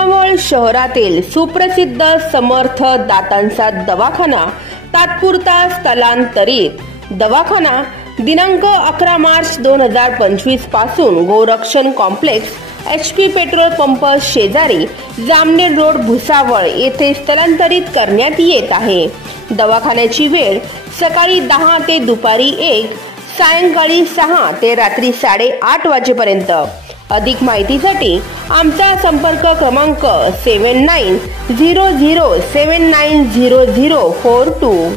भुसावळ शहरातील सुप्रसिद्ध समर्थ दातांचा दवाखाना तात्पुरता स्थलांतरित दवाखाना दिनांक 11 मार्च 2025 पासून गोरक्षण कॉम्प्लेक्स HP पेट्रोल पंप शेजारी जामनेर रोड भुसावळ येथे स्थलांतरित करण्यात येत आहे। दवाखान्याची वेळ सकाळी 10 ते दुपारी 1, सायंकाळी 6 ते रात्री 8:30 वाजेपर्यंत। अधिक माहितीसाठी आमचा संपर्क क्रमांक 7900790042।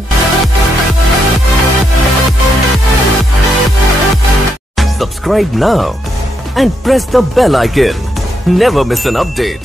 Subscribe now and press the bell icon. Never miss an update.